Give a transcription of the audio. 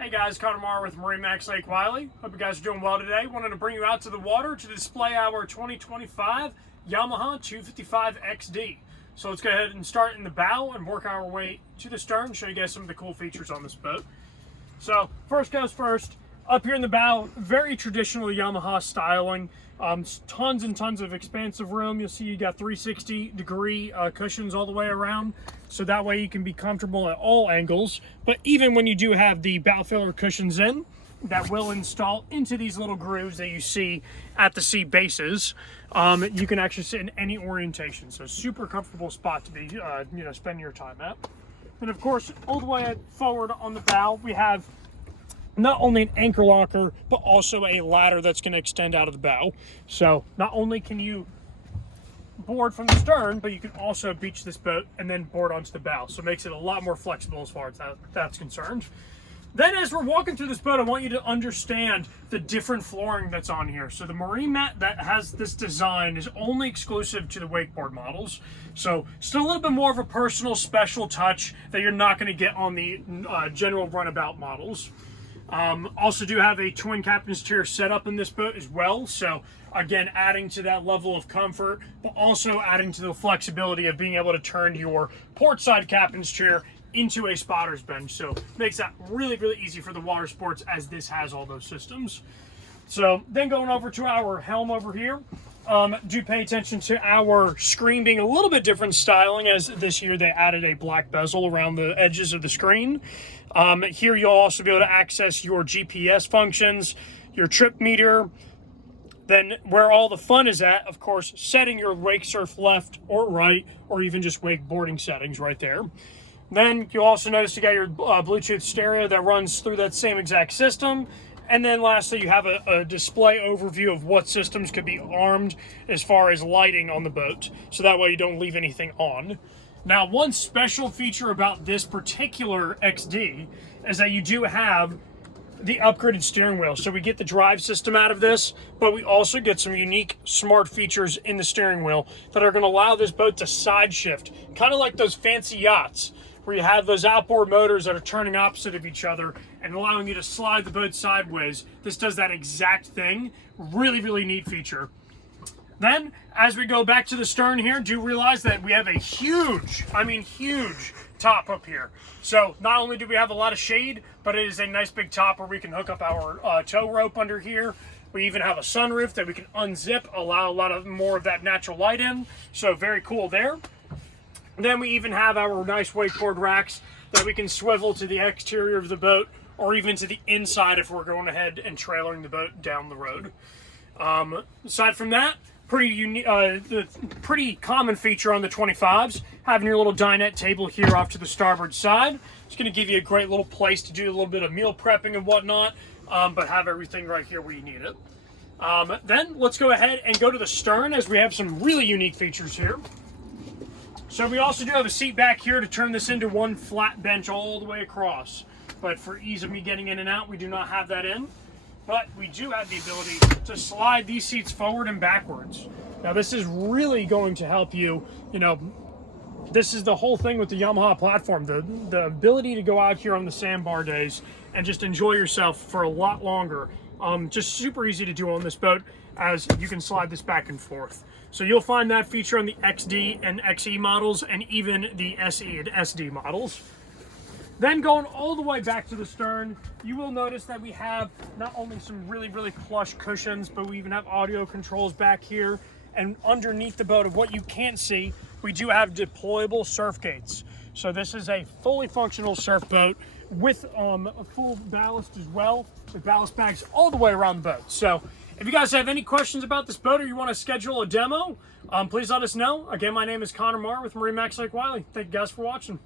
Hey guys, Connor Marr with MarineMax Lake Wylie. Hope you guys are doing well today. Wanted to bring you out to the water to display our 2025 Yamaha 222XD. So let's go ahead and start in the bow and work our way to the stern, show you guys some of the cool features on this boat. So first goes first, up here in the bow, very traditional Yamaha styling. Tons and tons of expansive room. You'll see you got 360-degree cushions all the way around, so that way you can be comfortable at all angles. But even when you do have the bow filler cushions in, that will install into these little grooves that you see at the seat bases, you can actually sit in any orientation. So super comfortable spot to be spending your time at. And of course, all the way forward on the bow, we have not only an anchor locker, but also a ladder that's going to extend out of the bow. So not only can you board from the stern, but you can also beach this boat and then board onto the bow. So it makes it a lot more flexible as far as that's concerned. Then as we're walking through this boat, I want you to understand the different flooring that's on here. So the marine mat that has this design is only exclusive to the wakeboard models. So still a little bit more of a personal, special touch that you're not going to get on the general runabout models. Also do have a twin captain's chair setup in this boat as well. So again, adding to that level of comfort, but also adding to the flexibility of being able to turn your port side captain's chair into a spotter's bench. So makes that really, really easy for the water sports, as this has all those systems. So then going over to our helm over here, do pay attention to our screen being a little bit different styling, as this year they added a black bezel around the edges of the screen. Here you'll also be able to access your GPS functions, your trip meter. Then where all the fun is at, of course, setting your wake surf left or right, or even just wakeboarding settings right there. Then you'll also notice you got your Bluetooth stereo that runs through that same exact system. And then lastly, you have a display overview of what systems could be armed as far as lighting on the boat. So that way you don't leave anything on. Now, one special feature about this particular XD is that you do have the upgraded steering wheel. So we get the drive system out of this, but we also get some unique smart features in the steering wheel that are going to allow this boat to side shift, kind of like those fancy yachts where you have those outboard motors that are turning opposite of each other and allowing you to slide the boat sideways. This does that exact thing. Really, really neat feature. Then, as we go back to the stern here, do realize that we have a huge, huge top up here. So not only do we have a lot of shade, but it is a nice big top where we can hook up our tow rope under here. We even have a sunroof that we can unzip, allow a lot more of that natural light in. So very cool there. Then we even have our nice wakeboard racks that we can swivel to the exterior of the boat, or even to the inside if we're going ahead and trailering the boat down the road. Aside from that, the pretty common feature on the 25s, having your little dinette table here off to the starboard side. It's going to give you a great little place to do a little bit of meal prepping and whatnot, but have everything right here where you need it. Then let's go ahead and go to the stern, as we have some really unique features here. So we also do have a seat back here to turn this into one flat bench all the way across. But for ease of me getting in and out, we do not have that in. But we do have the ability to slide these seats forward and backwards. Now this is really going to help you, this is the whole thing with the Yamaha platform, the ability to go out here on the sandbar days and just enjoy yourself for a lot longer. Just super easy to do on this boat, as you can slide this back and forth. So you'll find that feature on the XD and XE models, and even the SE and SD models. Then going all the way back to the stern, you will notice that we have not only some really, really plush cushions, but we even have audio controls back here. And underneath the boat, of what you can't see, we do have deployable surf gates. So this is a fully functional surf boat with a full ballast as well, with ballast bags all the way around the boat. So if you guys have any questions about this boat, or you want to schedule a demo, please let us know. Again, my name is Connor Marr with MarineMax Lake Wylie. Thank you guys for watching.